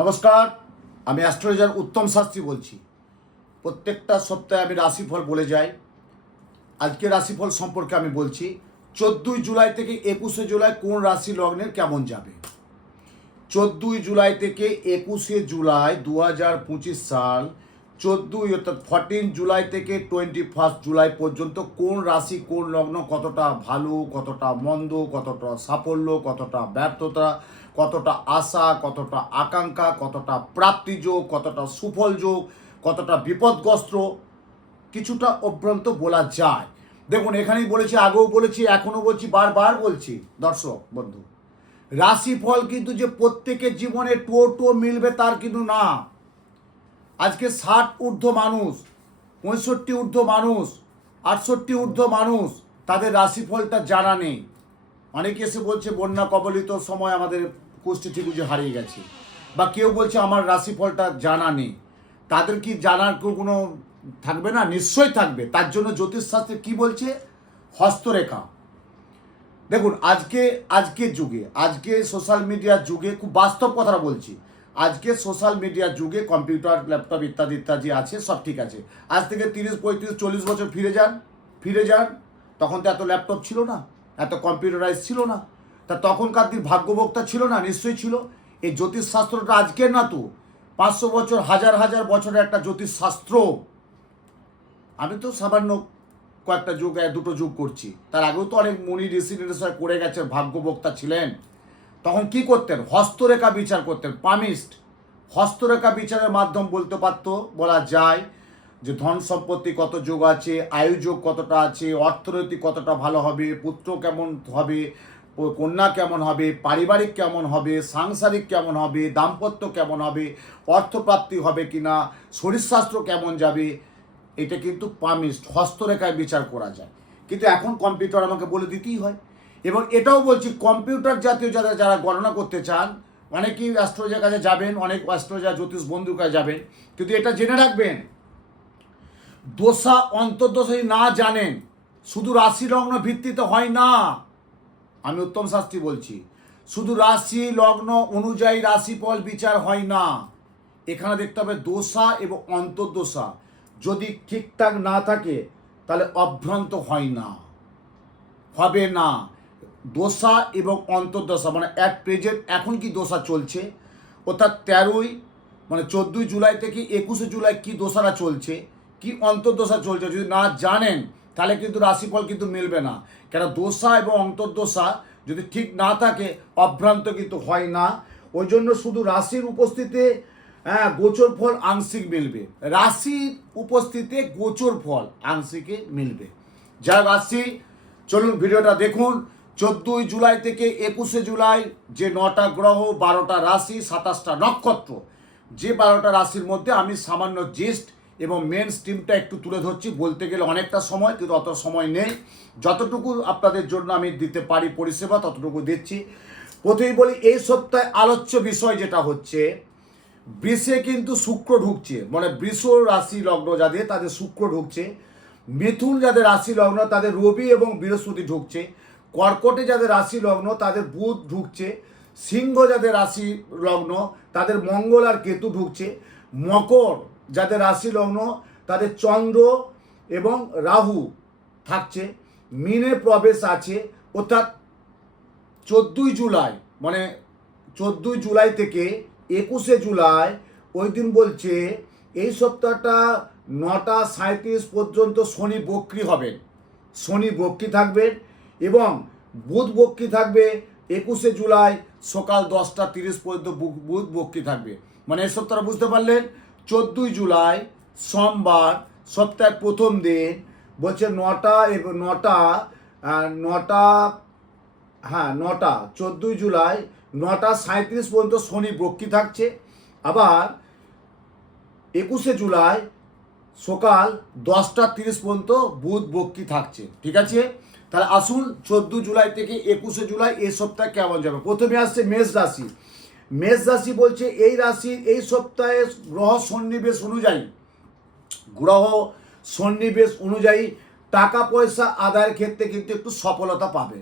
নমস্কার, আমি অ্যাস্ট্রোলজার উত্তম শাস্ত্রী বলছি। প্রত্যেকটা সপ্তাহে আমি রাশিফল বলে যাই। আজকে রাশিফল সম্পর্কে আমি বলছি 14 জুলাই থেকে 21 জুলাই কোন রাশি লগ্নের কেমন যাবে। 14 জুলাই থেকে 21 জুলাই 2025 সাল, 14 অর্থাৎ 14 জুলাই থেকে 21 জুলাই পর্যন্ত কোন রাশি কোন লগ্ন কতটা ভালো, কতটা মন্দ, কতটা সাফল্য, কতটা ব্যর্থতা, কতটা আশা, কতটা আকাঙ্ক্ষা, কতটা প্রাপ্তিযোগ, কতটা সুফল যোগ, কতটা বিপদগ্রস্ত, কিছুটা অভ্রান্ত বলা যায়। দেখুন, এখানেই বলেছি, আগেও বলেছি, এখনও বলছি, বারবার বলছি দর্শক বন্ধু, রাশিফল কিন্তু যে প্রত্যেকের জীবনে টো মিলবে তার কিন্তু না। আজকে 60 ঊর্ধ্ব মানুষ, 65 ঊর্ধ্ব মানুষ, 68 ঊর্ধ্ব মানুষ, তাদের রাশিফলটা জানা নেই। অনেকে এসে বলছে বন্যা কবলিত সময় আমাদের কুষ্টি ঠিকুজি হারিয়ে গেছে, বা কেউ বলছে আমার রাশিফলটা জানা নেই। তাদের কি জানার কোনো থাকবে না? নিশ্চয়ই থাকবে। তার জন্য জ্যোতিষশাস্ত্রে কি বলছে? হস্তরেখা। দেখুন, আজকের যুগে, আজকে সোশ্যাল মিডিয়ার যুগে, খুব বাস্তব কথা বলছি, আজকে সোশ্যাল মিডিয়ার যুগে কম্পিউটার, ল্যাপটপ ইত্যাদি ইত্যাদি আছে, সব ঠিক আছে। আজ থেকে 30, 35, 40 বছর ফিরে যান, তখন তো এত ল্যাপটপ ছিল না, এত কম্পিউটারাইজ ছিল না। তা তখনকার দিন ভাগ্যবক্তা ছিল না? নিশ্চয়ই ছিল। এই জ্যোতিষশাস্ত্রটা আজকের না তো, 500 বছর, হাজার হাজার বছরের একটা জ্যোতিষশাস্ত্র। আমি তো সামান্য কয়েকটা যুগ, দুটো যুগ করছি, তার আগেও তো অনেক মুনি ঋষি নির্দেশক করে গেছে, ভাগ্যবক্তা ছিলেন। তখন কি করতেন? হস্তরেখা বিচার করতেন, পামিস্ট। হস্তরেখা বিচারের মাধ্যম বলতে পারতো, বলা যায় যে ধন সম্পত্তি কত যোগ আছে, আয়ুযোগ কতটা আছে, অর্থনৈতিক কতটা ভালো হবে, পুত্র কেমন হবে, কন্যা কেমন হবে, পারিবারিক কেমন হবে, সাংসারিক কেমন হবে, দাম্পত্য কেমন হবে, অর্থপ্রাপ্তি হবে কিনা, শরীরস্বাস্থ্য কেমন যাবে। এটা কিন্তু পামিস্ট, হস্তরেখায় বিচার করা যায়। কিন্তু এখন কম্পিউটার আমাকে বলে দিতেই হয়। এবং এটাও বলছি, কম্পিউটার জাতীয় যারা গণনা করতে চান, অনেকেই অ্যাস্ট্রোলজার কাছে যাবেন, অনেক অ্যাস্ট্রোলজার জ্যোতিষ বন্ধুর কাছে যাবেন, কিন্তু এটা জেনে রাখবেন, দশা অন্তর্দশা না জানেন, শুধু রাশি লগ্ন ভিত্তিতে হয় না। আমি উত্তম শাস্ত্রী বলছি, শুধু রাশি লগ্ন অনুযায়ী রাশিফল বিচার হয় না। এখানে দেখতে হবে দশা এবং অন্তর্দশা যদি ঠিকঠাক না থাকে তাহলে অভ্রান্ত হয় না, হবে না। দশা এবং অন্তর্দশা মানে অ্যাট প্রেজেন্ট এখন কি দশা চলছে, অর্থাৎ 14 জুলাই থেকে 21 জুলাই কি দশাটা চলছে, কি অন্তর্দশা চলছে, যদি না জানেন তাহলে কিন্তু রাশিফল কিন্তু মিলবে না। কেন? দশা এবং অন্তর্দশা যদি ঠিক না থাকে অভ্রান্ত কিন্তু হয় না। ওই জন্য শুধু রাশির উপস্থিতিতে গোচর ফল আংশিক মিলবে, রাশির উপস্থিতিতে গোচর ফল আংশিকে মিলবে। যার রাশি, চলুন ভিডিওটা দেখুন। 14 জুলাই থেকে 21 জুলাই যে 9টা গ্রহ, 12টা রাশি, 27টা নক্ষত্র, যে 12টা রাশির মধ্যে আমি সামান্য জিস্ট এবং মেন স্ট্রিমটা একটু তুলে ধরছি। বলতে গেলে অনেকটা সময়, কিন্তু অত সময় নেই। যতটুকু আপনাদের জন্য আমি দিতে পারি পরিষেবা ততটুকু দিচ্ছি। প্রথমেই বলি, এই সপ্তাহে আলোচ্য বিষয় যেটা হচ্ছে, বৃষে কিন্তু শুক্র ঢুকছে, মানে বৃষ রাশি লগ্ন যাদের, তাদের শুক্র ঢুকছে। মিথুন যাদের রাশি লগ্ন তাদের রবি এবং বৃহস্পতি ঢুকছে। কর্কটে যাদের রাশি লগ্ন তাদের বুধ ঢুকছে। সিংহ যাদের রাশি লগ্ন তাদের মঙ্গল আর কেতু ঢুকছে। মকর যাদের রাশি লগ্ন তাদের চন্দ্র এবং রাহু থাকছে। মিনে প্রবেশ আছে, অর্থাৎ 14 জুলাই, মানে 14 জুলাই থেকে 21 জুলাই, ওই দিন বলছে এই সপ্তাহটা 9টা 37 পর্যন্ত শনি বক্রী হবেন, শনি বক্রী থাকবেন, এবং বুধ বক্রী থাকবে 21 জুলাই সকাল 10টা 30 পর্যন্ত বুধ বক্রী থাকবে। মানে এই সপ্তাহটা বুঝতে পারলেন, 14 জুলাই সোমবার, সপ্তাহের প্রথম দিন, বলছে 14 জুলাই 9টা 37 পর্যন্ত শনি বক্রী থাকছে। আবার 21 জুলাই সকাল 10টা 30 পর্যন্ত বুধ বক্রী থাকছে। ঠিক আছে, তাহলে আসুন 14 জুলাই থেকে 21 জুলাই এই সপ্তাহে কেমন যাবে। প্রথমে আসছে মেষ রাশি। মেষ রাশি বলছে এই রাশি এই সপ্তাহে গ্রহ সন্নিবেশ অনুযায়ী টাকা পয়সা আদায়ের ক্ষেত্রে কিন্তু একটু সফলতা পাবে।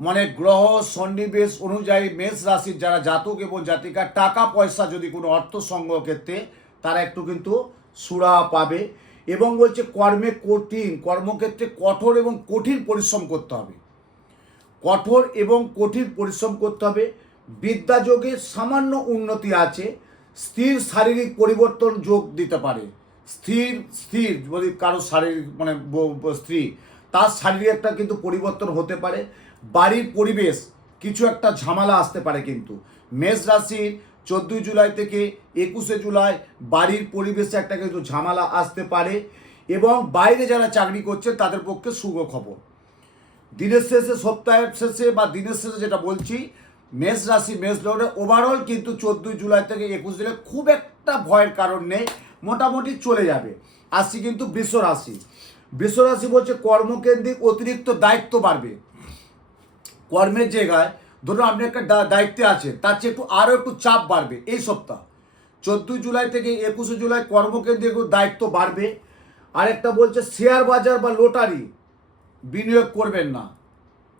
মানে গ্রহ সন্নিবেশ অনুযায়ী মেষ রাশির যারা জাতক এবং জাতিকা টাকা পয়সা যদি কোনো অর্থ সংগ্রহ ক্ষেত্রে তারা একটু কিন্তু সুরাহা পাবে। এবং বলছে কর্মক্ষেত্রে কঠোর এবং কঠিন পরিশ্রম করতে হবে, কঠোর এবং কঠিন পরিশ্রম করতে হবে। বিদ্যাযোগে সামান্য উন্নতি আছে। স্থির শারীরিক পরিবর্তন যোগ দিতে পারে। স্থির যদি কারো শারীরিক মানে স্ত্রী, তার শারীরিক একটা কিন্তু পরিবর্তন হতে পারে। বাড়ির পরিবেশ কিছু একটা ঝামেলা আসতে পারে। কিন্তু মেষ রাশির 14 জুলাই থেকে 21 জুলাই বাড়ির পরিবেশে একটা কিন্তু ঝামেলা আসতে পারে। এবং বাইরে যারা চাকরি করছে তাদের পক্ষে শুভ খবর। দিনের শেষে, সপ্তাহের শেষে বা দিনের শেষে যেটা বলছি, মেষ রাশি মেষ লগ্নে ওভারঅল কিন্তু 14 জুলাই থেকে 21 জুলাই খুব একটা ভয়ের কারণ নেই, মোটামুটি চলে যাবে। আসছি কিন্তু বৃষ রাশি। বৃষ রাশি বলছে কর্মকেন্দ্রিক অতিরিক্ত দায়িত্ব বাড়বে। কর্মের জায়গায় ধরুন আপনি একটা দায়িত্বে আছেন, তার চেয়ে আরও একটু চাপ বাড়বে এই সপ্তাহ। 14 জুলাই থেকে 21 জুলাই কর্মকেন্দ্রিক দায়িত্ব বাড়বে। আরেকটা বলছে শেয়ার বাজার বা লটারি বিনিয়োগ করবেন না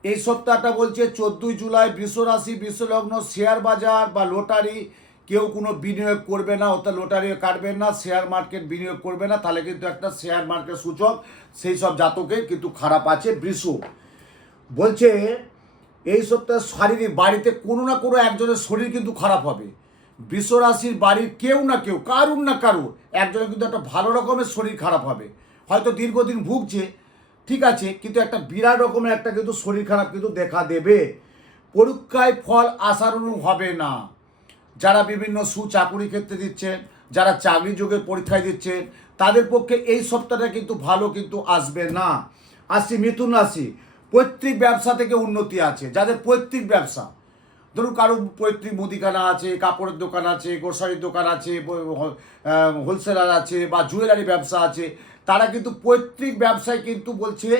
এই সপ্তাহটা। বলছে 14 জুলাই বৃষ রাশি বৃষ লগ্ন শেয়ার বাজার বা লটারি কেউ কোনো বিনিয়োগ করবে না, অর্থাৎ লটারিও কাটবেন না, শেয়ার মার্কেট বিনিয়োগ করবে না, তাহলে কিন্তু একটা শেয়ার মার্কেট সূচক সেই সব জাতকের কিন্তু খারাপ আছে। বৃষ বলছে এই সপ্তাহে শারীরিক বাড়িতে কোনো না কোনো একজনের শরীর কিন্তু খারাপ হবে। বৃষ রাশির বাড়ির কেউ না কেউ কারুর না কারুর একজনের কিন্তু একটা ভালো রকমের শরীর খারাপ হবে। হয়তো দীর্ঘদিন ভুগছে, ঠিক আছে, কিন্তু একটা বিরাট রকমের একটা কিন্তু শরীর খারাপ কিন্তু দেখা দেবে। পরীক্ষায় ফল আশানুরূপ হবে না। যারা বিভিন্ন সুচাকুরি ক্ষেত্রে দিচ্ছেন, যারা চাকরি যোগের পরীক্ষায় দিচ্ছেন, তাদের পক্ষে এই সপ্তাহটা কিন্তু ভালো কিন্তু আসবে না। আসছি মিথুন রাশি। পৈতৃক ব্যবসা থেকে উন্নতি আছে। যাদের পৈতৃক ব্যবসা, ধরুন কারো পৈতৃক মুদিখানা আছে, কাপড়ের দোকান আছে, গ্রোসারির দোকান আছে, হোলসেলার আছে বা জুয়েলারি ব্যবসা আছে, তারা কিন্তু পৈতৃক ব্যবসায় কিন্তু বলছে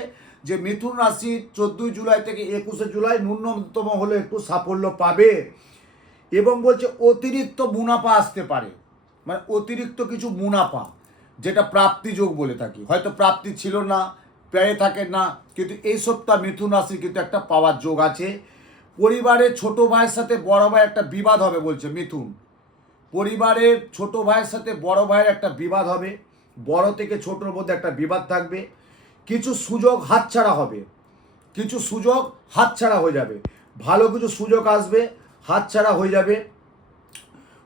যে মিথুন রাশি 14 জুলাই থেকে 21 জুলাই ন্যূনতম হলে একটু সাফল্য পাবে। এবং বলছে অতিরিক্ত মুনাফা আসতে পারে, মানে অতিরিক্ত কিছু মুনাফা, যেটা প্রাপ্তি যোগ বলে থাকি। হয়তো প্রাপ্তি ছিল না, পেয়ে থাকেন না, কিন্তু এই সপ্তাহ মিথুন রাশির কিন্তু একটা পাওয়ার যোগ আছে। পরিবারের ছোট ভাইয়ের সাথে বড় ভাইয়ের একটা বিবাদ হবে বলছে মিথুন। পরিবারের ছোট ভাইয়ের সাথে বড় ভাইয়ের একটা বিবাদ হবে, বড় থেকে ছোটোর মধ্যে একটা বিবাদ থাকবে। কিছু সুযোগ হাতছাড়া হবে, কিছু সুযোগ হাতছাড়া হয়ে যাবে। ভালো কিছু সুযোগ আসবে, হাতছাড়া হয়ে যাবে।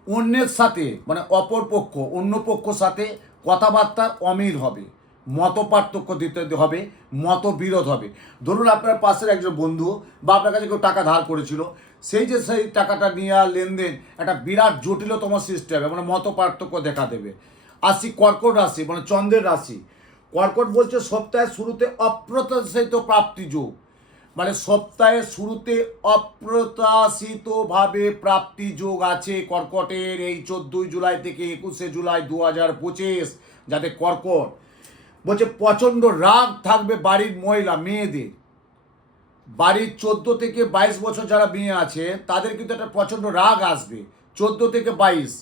অন্যের সাথে মানে অপর পক্ষ অন্য পক্ষর সাথে কথাবার্তার অমিল হবে, মত পার্থক্য দিতে হবে, মতবিরোধ হবে। ধরুন আপনার পাশের একজন বন্ধু বা আপনার কাছে কেউ টাকা ধার করেছিল, সেই টাকাটা নিয়ে লেনদেন একটা বিরাট জটিলতম সৃষ্টি হবে, মানে মত পার্থক্য দেখা দেবে। আসি কর্কট রাশি, মানে চন্দ্রের রাশি। কর্কট বলছে সপ্তাহের শুরুতে অপ্রত্যাশিত প্রাপ্তি যোগ, মানে সপ্তাহের শুরুতে অপ্রত্যাশিতভাবে প্রাপ্তি যোগ আছে কর্কটের এই 14 জুলাই থেকে 21 জুলাই 2025। যাতে কর্কট বলছে প্রচণ্ড রাগ থাকবে বাড়ির মহিলা মেয়েদের। বাড়ির 14 থেকে 22 বছর যারা মেয়ে আছে তাদের কিন্তু একটা প্রচণ্ড রাগ আসবে। 14 থেকে 22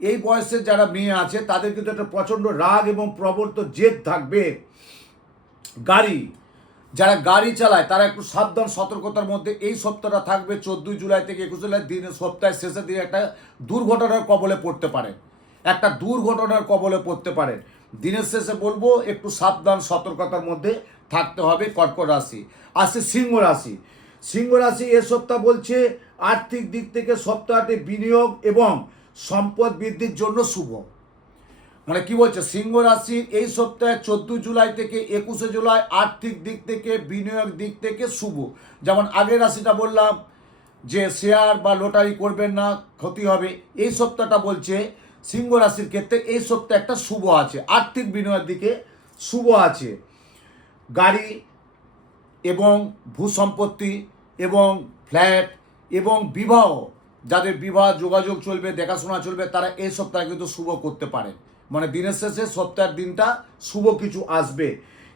এই বয়সের যারা মেয়ে আছে তাদের কিন্তু একটা প্রচণ্ড রাগ এবং প্রবর্ত জেদ থাকবে। যারা গাড়ি চালায় তারা একটু সাবধান সতর্কতার মধ্যে এই সপ্তাহটা থাকবে। 14 জুলাই থেকে 21 জুলাই সপ্তাহের শেষের দিকে একটা দুর্ঘটনার কবলে পড়তে পারেন, দিনের শেষে বলবো একটু সাবধান সতর্কতার মধ্যে থাকতে হবে কর্কট রাশি। আসছে সিংহ রাশি। সিংহ রাশি এ সপ্তাহ বলছে আর্থিক দিক থেকে সপ্তাহটি বিনিয়োগ এবং সম্পদ বৃদ্ধির জন্য শুভ। মানে কি বলছে, সিংহ রাশির এই সপ্তাহে 14 জুলাই থেকে 21 জুলাই আর্থিক দিক থেকে বিনিয়োগ দিক থেকে শুভ। যেমন আগের রাশিটা বললাম যে শেয়ার বা লটারি করবেন না, ক্ষতি হবে। এই সপ্তাহটা বলছে সিংহ রাশির ক্ষেত্রে এই সপ্তাহে একটা শুভ আছে, আর্থিক বিনিয়োগের দিকে শুভ আছে। গাড়ি এবং ভূসম্পত্তি এবং ফ্ল্যাট এবং বিবাহ, যাদের বিবাহ যোগাযোগ চলবে, দেখাশোনা চলবে, তারা এই সপ্তাহে কিন্তু শুভ করতে পারে। মানে দিনের শেষে সপ্তাহের দিনটা শুভ কিছু আসবে,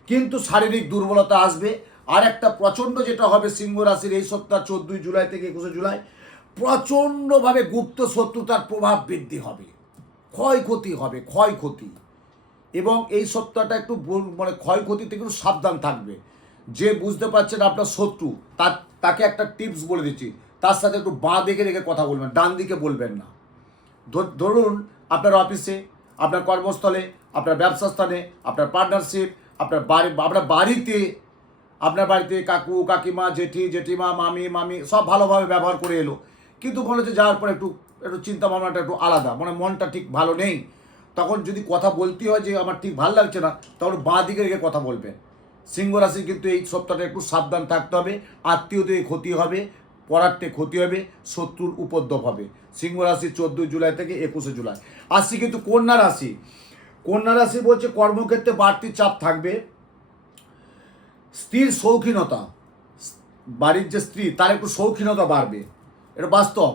কিন্তু শারীরিক দুর্বলতা আসবে। আর একটা প্রচণ্ড যেটা হবে সিংহ রাশির এই সপ্তাহ 14 জুলাই থেকে 21 জুলাই প্রচণ্ডভাবে গুপ্ত শত্রুতার প্রভাব বৃদ্ধি হবে, ক্ষয়ক্ষতি হবে, ক্ষয়ক্ষতি। এবং এই সপ্তাহটা একটু মানে ক্ষয়ক্ষতি থেকে একটু সাবধান থাকবে। যে বুঝতে পারছেন আপনার শত্রু, তাকে একটা টিপস বলে দিচ্ছি, তার সাথে একটু বাঁ দিকে রেখে কথা বলবেন, ডান দিকে বলবেন না। ধরুন আপনার অফিসে, আপনার কর্মস্থলে, আপনার ব্যবসা স্থানে, আপনার পার্টনারশিপ, আপনার বাড়িতে কাকু কাকিমা, জেঠিমা, মামি সব ভালোভাবে ব্যবহার করে এলো, কিন্তু মনে হচ্ছে যাওয়ার পর একটু একটু চিন্তা ভাবনাটা একটু আলাদা, মানে মনটা ঠিক ভালো নেই। তখন যদি কথা বলতে হয় যে আমার ঠিক ভালো লাগছে না, তখন বাঁ দিকে রেখে কথা বলবেন। সিংহ রাশি কিন্তু এই সপ্তাহটা একটু সাবধান থাকতে হবে। আত্মীয়দের ক্ষতি হবে, পড়ারতে ক্ষতি হবে, শত্রুর উপদ্রব হবে। সিংহ রাশি 14 জুলাই থেকে 21 জুলাই। আসছি কিন্তু কন্যা রাশি। কন্যা রাশি বলছে কর্মক্ষেত্রে বাড়তি চাপ থাকবে, স্ত্রীর শৌখিনতা, বাড়ির যে স্ত্রী তার একটু শৌখিনতা বাড়বে, এটা বাস্তব।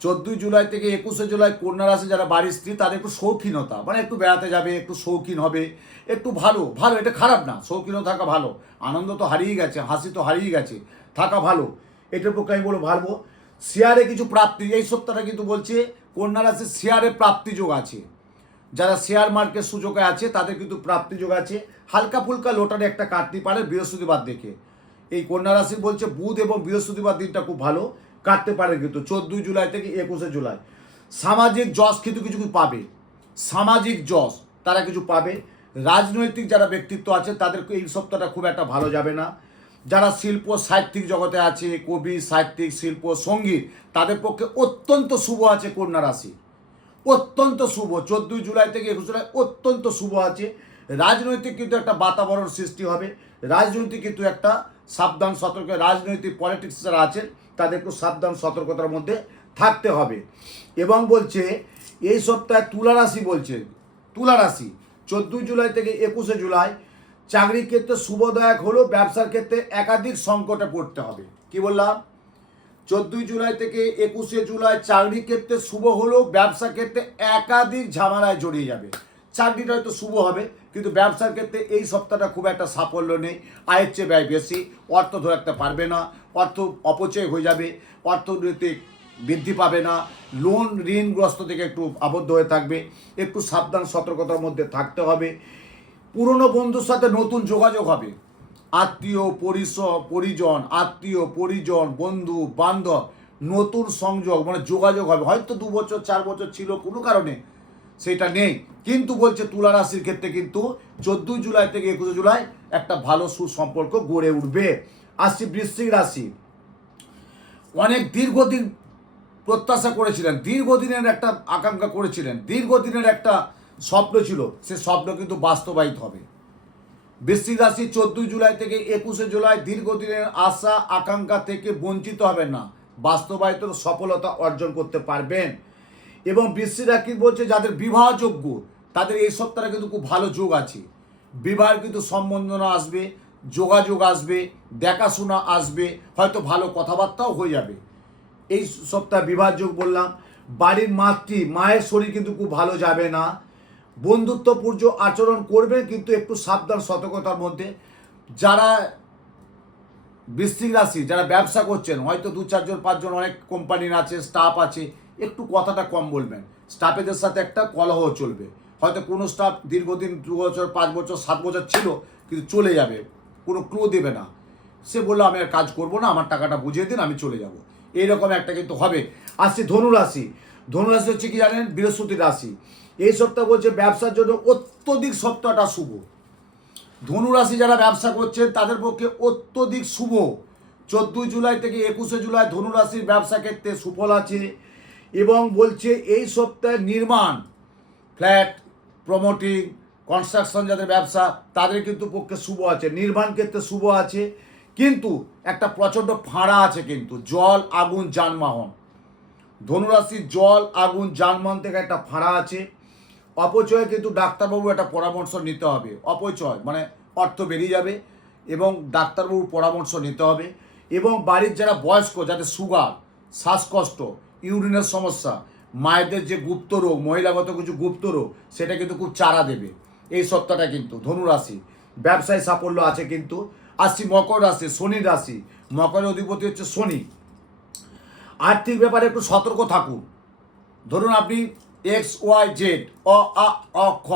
14 জুলাই থেকে 21 জুলাই কন্যা রাশি যারা বাড়ির স্ত্রী তাদের একটু শৌখিনতা, মানে একটু বেড়াতে যাবে, একটু শৌখিন হবে, একটু ভালো, এটা খারাপ না, শৌখিনও থাকা ভালো। আনন্দ তো হারিয়ে গেছে, হাসি তো হারিয়ে গেছে, থাকা ভালো, এটার পক্ষে আমি বলবো ভালো। শেয়ারে কিছু প্রাপ্তি এই সপ্তাহটা কিন্তু বলছে কন্যা রাশির শেয়ারে প্রাপ্তি যোগ আছে। যারা শেয়ার মার্কেট সুযোগে আছে তাদের কিন্তু প্রাপ্তি যোগ আছে। হালকা ফুলকা লোটারে একটা কাটতে পারে বৃহস্পতিবার দেখে। এই কন্যা রাশি বলছে বুধ এবং বৃহস্পতিবার দিনটা খুব ভালো, কাটতে পারে কিন্তু 14 জুলাই থেকে 21 জুলাই। সামাজিক যশ কিন্তু কিছু পাবে, সামাজিক যশ তারা কিছু পাবে। রাজনৈতিক যারা ব্যক্তিত্ব আছে তাদেরকে এই সপ্তাহটা খুব একটা ভালো যাবে না। যারা শিল্প সাহিত্যিক জগতে আছে, কবি সাহিত্যিক শিল্প সঙ্গীত, তাদের পক্ষে অত্যন্ত শুভ আছে কন্যা রাশি, অত্যন্ত শুভ। 14 জুলাই থেকে 21 জুলাই অত্যন্ত শুভ আছে। রাজনৈতিক কিন্তু একটা বাতাবরণ সৃষ্টি হবে, রাজনৈতিক কিন্তু একটা সাবধান সতর্ক, রাজনৈতিক পলিটিক্স যারা আছেন তাদের একটু সাবধান সতর্কতার মধ্যে থাকতে হবে। এবং বলছে এই সপ্তাহে তুলা রাশি বলছে, তুলা রাশি 14 জুলাই থেকে 21 জুলাই চাকরির ক্ষেত্রে শুভদায়ক হলেও ব্যবসার ক্ষেত্রে একাধিক সংকটে পড়তে হবে। কি বললাম? 14 জুলাই থেকে 21 জুলাই চাকরির ক্ষেত্রে শুভ হলেও ব্যবসা ক্ষেত্রে একাধিক ঝামেলায় জড়িয়ে যাবে। চাকরিটা হয়তো শুভ হবে, কিন্তু ব্যবসার ক্ষেত্রে এই সপ্তাহটা খুব একটা সাফল্য নেই, আয়ের চেয়ে ব্যয় বেশি, অর্থ ধরে রাখতে পারবে না, অর্থ অপচয় হয়ে যাবে, অর্থনৈতিক বৃদ্ধি পাবে না, লোন ঋণগ্রস্ত থেকে একটু আবদ্ধ হয়ে থাকবে, একটু সাবধান সতর্কতার মধ্যে থাকতে হবে। পুরনো বন্ধুর সাথে নতুন যোগাযোগ হবে, আত্মীয় পরিজন বন্ধু বান্ধব নতুন সংযোগ, মানে যোগাযোগ হবে। হয়তো 2 বছর 4 বছর ছিল কোনো কারণে সেটা নেই, কিন্তু বলছে তুলা রাশির ক্ষেত্রে কিন্তু 14 জুলাই থেকে 21 জুলাই একটা ভালো সুসম্পর্ক গড়ে উঠবে। আসছি বৃশ্চিক রাশি। অনেক দীর্ঘদিন প্রত্যাশা করেছিলেন, দীর্ঘদিনের একটা আকাঙ্ক্ষা করেছিলেন, দীর্ঘদিনের একটা স্বপ্ন ছিল, সে স্বপ্ন কিন্তু বাস্তবায়িত হবে। বৃশ্চিক রাশি 14 জুলাই থেকে 21 জুলাই দীর্ঘদিনের আশা আকাঙ্ক্ষা থেকে বঞ্চিত হবেন না, বাস্তবায়িত সফলতা অর্জন করতে পারবেন। এবং বৃশ্চিক রাশি বলছে যাদের বিবাহযোগ্য তাদের এই সপ্তাহে কিন্তু খুব ভালো যোগ আছে, বিবাহের কিন্তু সম্বন্ধনা আসবে, যোগাযোগ আসবে, দেখাশোনা আসবে, হয়তো ভালো কথাবার্তাও হয়ে যাবে এই সপ্তাহে বিবাহ যোগ বললাম। বাড়ির মায়ের শরীর কিন্তু খুব ভালো যাবে না। বন্ধুত্বপূর্ণ আচরণ করবেন, কিন্তু একটু সাবধান সতর্কতার মধ্যে। যারা বৃশ্চিক রাশি যারা ব্যবসা করছেন, হয়তো 2-4 জন 5 জন অনেক কোম্পানির আছে, স্টাফ আছে, একটু কথাটা কম বলবেন। স্টাফেদের সাথে একটা কলহ চলবে, হয়তো কোনো স্টাফ দীর্ঘদিন 2 বছর 5 বছর 7 বছর ছিল কিন্তু চলে যাবে, কোনো ক্লু দেবে না, সে বললো আমি আর কাজ করবো না, আমার টাকাটা বুঝিয়ে দিন আমি চলে যাব, এইরকম একটা কিন্তু হবে। আসছে ধনুরাশি। ধনুরাশি হচ্ছে কি জানেন? বৃহস্পতি রাশি। এই সপ্তাহ বলছে ব্যবসার জন্য অত্যধিক সপ্তাহটা শুভ। ধনুরাশি যারা ব্যবসা করছেন তাদের পক্ষে অত্যধিক শুভ। 14 জুলাই থেকে 21 জুলাই ধনুরাশির ব্যবসা ক্ষেত্রে সুফল আছে। এবং বলছে এই সপ্তাহে নির্মাণ, ফ্ল্যাট, প্রমোটিং, কনস্ট্রাকশন যাদের ব্যবসা তাদের কিন্তু পক্ষে শুভ আছে, নির্মাণ ক্ষেত্রে শুভ আছে। কিন্তু একটা প্রচণ্ড ফাঁড়া আছে, কিন্তু জল আগুন যানবাহন, ধনুরাশির জল আগুন যানবাহন থেকে একটা ফাঁড়া আছে। অপচয় কিন্তু ডাক্তারবাবু একটা পরামর্শ নিতে হবে, অপচয় মানে অর্থ বেরিয়ে যাবে এবং ডাক্তারবাবুর পরামর্শ নিতে হবে। এবং বাড়ির যারা বয়স্ক, যাদের সুগার, শ্বাসকষ্ট, ইউরিনের সমস্যা, মায়েদের যে গুপ্ত রোগ, মহিলাগত কিছু গুপ্ত রোগ, সেটা কিন্তু খুব চারা দেবে এই সপ্তাহটা কিন্তু ধনুরাশি। ব্যবসায় সাফল্য আছে কিন্তু। আসছি মকর রাশি, শনির রাশি। মকরের অধিপতি হচ্ছে শনি। আর্থিক ব্যাপারে একটু সতর্ক থাকুন। ধরুন আপনি XYZ খ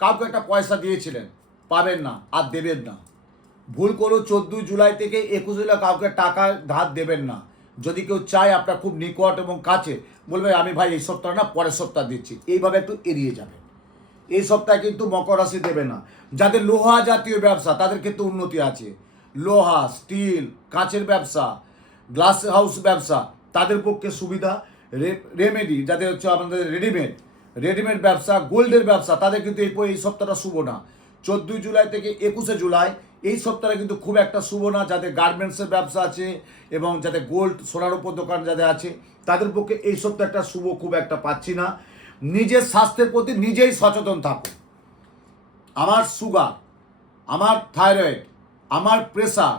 কাউকে একটা পয়সা দিয়েছিলেন, পাবেন না আর দেবেন না, ভুল করো 14 জুলাই থেকে 21 জুলাই কাউকে টাকা ধার দেবেন না। যদি কেউ চায় আপনার খুব নিকট এবং কাছে, বলবে আমি ভাই এই সপ্তাহ না পরের সপ্তাহ দিচ্ছি, এইভাবে একটু এড়িয়ে যাবেন। এই সপ্তাহে কিন্তু মকর রাশি দেবে না। যাদের লোহা জাতীয় ব্যবসা তাদের কিন্তু উন্নতি আছে। লোহা, স্টিল, কাঁচের ব্যবসা, গ্লাস হাউস ব্যবসা তাদের পক্ষে সুবিধা। রেমেডি যাদের হচ্ছে আমাদের রেডিমেড ব্যবসা, গোল্ডের ব্যবসা তাদের কিন্তু এই সপ্তাহটা শুভ না। 14 জুলাই থেকে 21 জুলাই এই সপ্তাহে কিন্তু খুব একটা শুভ না। যাদের গার্মেন্টসের ব্যবসা আছে এবং যাদের গোল্ড সোনার উপর দোকান যাদের আছে তাদের পক্ষে এই সপ্তাহটা শুভ খুব একটা পাচ্ছি না। নিজের স্বাস্থ্যের প্রতি নিজেই সচেতন থাকুন। আমার সুগার, আমার থাইরয়েড, আমার প্রেশার,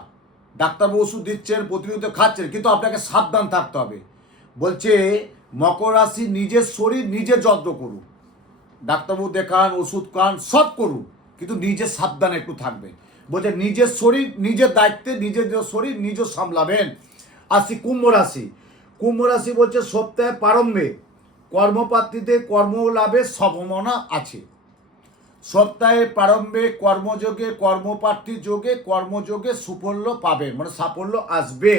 ডাক্তারবাবু ওষুধ দিচ্ছেন, প্রতিনিয়ত খাচ্ছেন, কিন্তু আপনাকে সাবধান থাকতে হবে। বলছে মকর রাশি নিজের শরীর নিজে যত্ন করুন। ডাক্তারবাবু দেখান, ওষুধ খান, সব করুন, কিন্তু নিজের সাবধানে একটু থাকবেন। বলছে নিজের শরীর নিজের দায়িত্বে নিজের শরীর নিজে সামলাবেন। আসি কুম্ভ রাশি। কুম্ভ রাশি বলছে সপ্তাহে প্রারম্ভে কর্মপ্রার্থীদের কর্মলাভের সম্ভাবনা আছে। সপ্তাহের প্রারম্ভে কর্মযোগে, কর্মপ্রার্থী যোগে, কর্মযোগে সুফল্য পাবেন, মানে সাফল্য আসবে।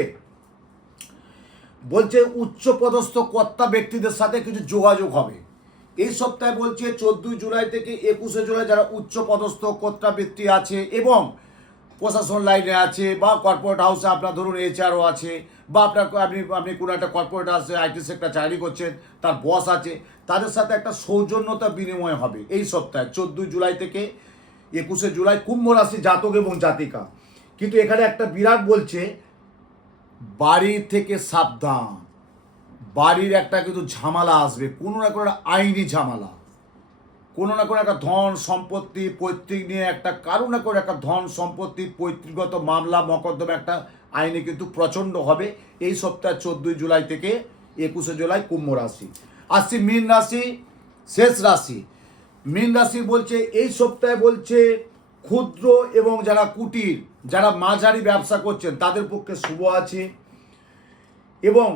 বলছে উচ্চপদস্থ কর্তা ব্যক্তিদের সাথে কিছু যোগাযোগ হবে এই সপ্তাহে। বলছে 14 জুলাই থেকে 21 জুলাই যারা উচ্চপদস্থ কর্তা ব্যক্তি আছে এবং প্রশাসন লাইনে আছে বা কর্পোরেট হাউসে আপনার ধরুন এইচআরও আছে, বা আপনি কোনো একটা কর্পোরেট হাউসে আইটি সেক্টর চাকরি করছেন, তার বস আছে, তাদের সাথে একটা সৌজন্যতা বিনিময় হবে এই সপ্তাহে 14 জুলাই থেকে 21 জুলাই কুম্ভ রাশি জাতক এবং জাতিকা। কিন্তু এখানে একটা বিরাট বলছে বাড়ি থেকে সাবধান। বাড়ির একটা কিন্তু ঝামেলা আসবে, কোনো না কোনো একটা আইনি ঝামেলা, কোনো না কোনো একটা ধন সম্পত্তি পৈতৃক নিয়ে একটা কারো না কোনো একটা ধন সম্পত্তি পৈতৃকগত মামলা মকদ্দমা একটা আইনে কিন্তু প্রচণ্ড হবে এই সপ্তাহে 14 জুলাই থেকে 21 জুলাই কুম্ভ রাশি। আসছি মীন রাশি, শেষ রাশি। মীন রাশি বলছে এই সপ্তাহে বলছে ক্ষুদ্র এবং যারা কুটির, যারা মাঝারি ব্যবসা করছেন তাদের পক্ষে শুভ আছে। এবং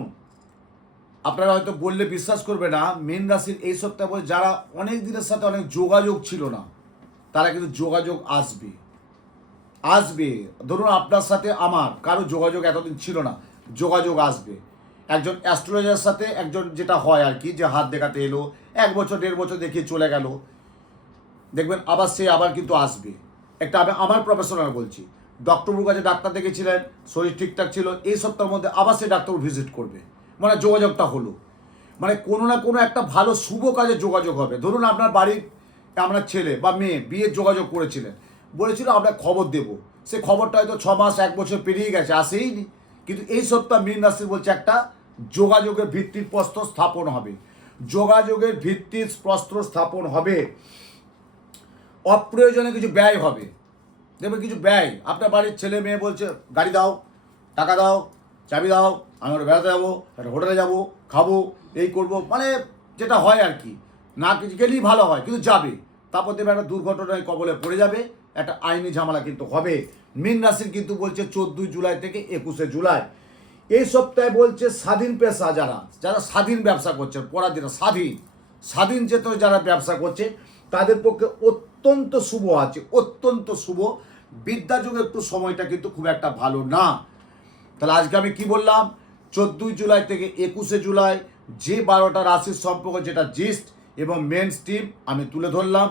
আপনারা হয়তো বললে বিশ্বাস করবে না, মীন রাশির এই সপ্তাহে বলছে যারা অনেক দিনের সাথে অনেক যোগাযোগ ছিল না তারা কিন্তু যোগাযোগ আসবে। ধরুন আপনার সাথে আমার কারো যোগাযোগ এতদিন ছিল না, যোগাযোগ আসবে। একজন অ্যাস্ট্রোলজারের সাথে একজন যেটা হয় আর কি, যে হাত দেখাতে এলো, 1 বছর 1.5 বছর দেখিয়ে চলে গেল, দেখবেন আবার সে আবার কিন্তু আসবে। একটা আমি আমার প্রফেশনাল বলছি, ডক্টরবাবুর কাছে ডাক্তার দেখেছিলেন, শরীর ঠিকঠাক ছিল, এই সপ্তাহের মধ্যে আবার সে ডাক্তারবাবু ভিজিট করবে, মানে যোগাযোগটা হলো, মানে কোনো না কোনো একটা ভালো শুভ কাজে যোগাযোগ হবে। ধরুন আপনার বাড়ির আপনার ছেলে বা মেয়ে বিয়ের যোগাযোগ করেছিলেন, বলেছিল আপনার খবর দেবো, সে খবরটা হয়তো 6 মাস 1 বছর পেরিয়ে গেছে, আসেইনি। কিন্তু এই সপ্তাহ মীন রাশি বলছে একটা যোগাযোগের ভিত্তির প্রস্তর স্থাপন হবে, যোগাযোগের ভিত্তির প্রস্তর স্থাপন হবে। অপ্রয়োজনে কিছু ব্যয় হবে, দেখবেন কিছু ব্যয়। আপনার বাড়ির ছেলে মেয়ে বলছে গাড়ি দাও, টাকা দাও, চাবি দাও, আমি ওটা বেড়াতে যাবো, একটা হোটেলে যাবো, খাবো, এই করবো, মানে যেটা হয় আর কি, না কিছু গেলেই ভালো হয়, কিন্তু যাবে, তারপর দেবে একটা দুর্ঘটনায় কবলে পড়ে যাবে, একটা আইনি ঝামেলা কিন্তু হবে। মীন রাশির কিন্তু বলছে 14 জুলাই থেকে 21 জুলাই এই সপ্তাহে বলছে স্বাধীন পেশা যারা স্বাধীন ব্যবসা করছেন, পরাধীন স্বাধীন চেতন যারা ব্যবসা করছে তাদের পক্ষে অত্যন্ত শুভ আছে, অত্যন্ত শুভ। বিদ্যাযুগে একটু সময়টা কিন্তু খুব একটা ভালো না। তাহলে আজকে আমি কি বললাম, 14 জুলাই থেকে 21 জুলাই যে 12টা রাশির সম্পর্ক, যেটা জিস্ট এবং মেন স্ট্রিম আমি তুলে ধরলাম।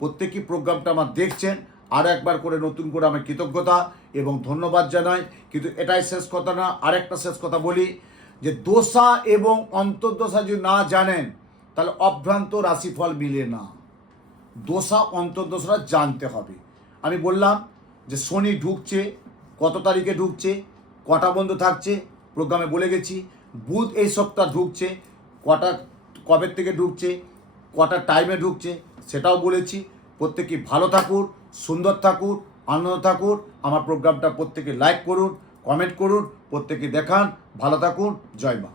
প্রত্যেকই প্রোগ্রামটা আমার দেখছেন, আরও একবার করে নতুন করে আমি কৃতজ্ঞতা এবং ধন্যবাদ জানাই। কিন্তু এটাই শেষ কথা না, আরেকটা শেষ কথা বলি, যে দোষা এবং অন্তর্দশা যদি না জানেন তাহলে অভ্রান্ত রাশিফল মিলে না, দোষা অন্তর্দশা জানতে হবে। আমি বললাম যে শনি ঢুকছে, কত তারিখে ঢুকছে, কটা বন্ধ থাকছে প্রোগ্রামে বলে গেছি। বুধ এই সপ্তাহ ঢুকছে, কবে থেকে ঢুকছে, কটা টাইমে ঢুকছে সেটাও বলেছি। প্রত্যেকে ভালো থাকুন, সুন্দর থাকুন, আনন্দ থাকুন। আমার প্রোগ্রামটা প্রত্যেকে লাইক করুন, কমেন্ট করুন, প্রত্যেকে দেখান। ভালো থাকুন, জয় মা।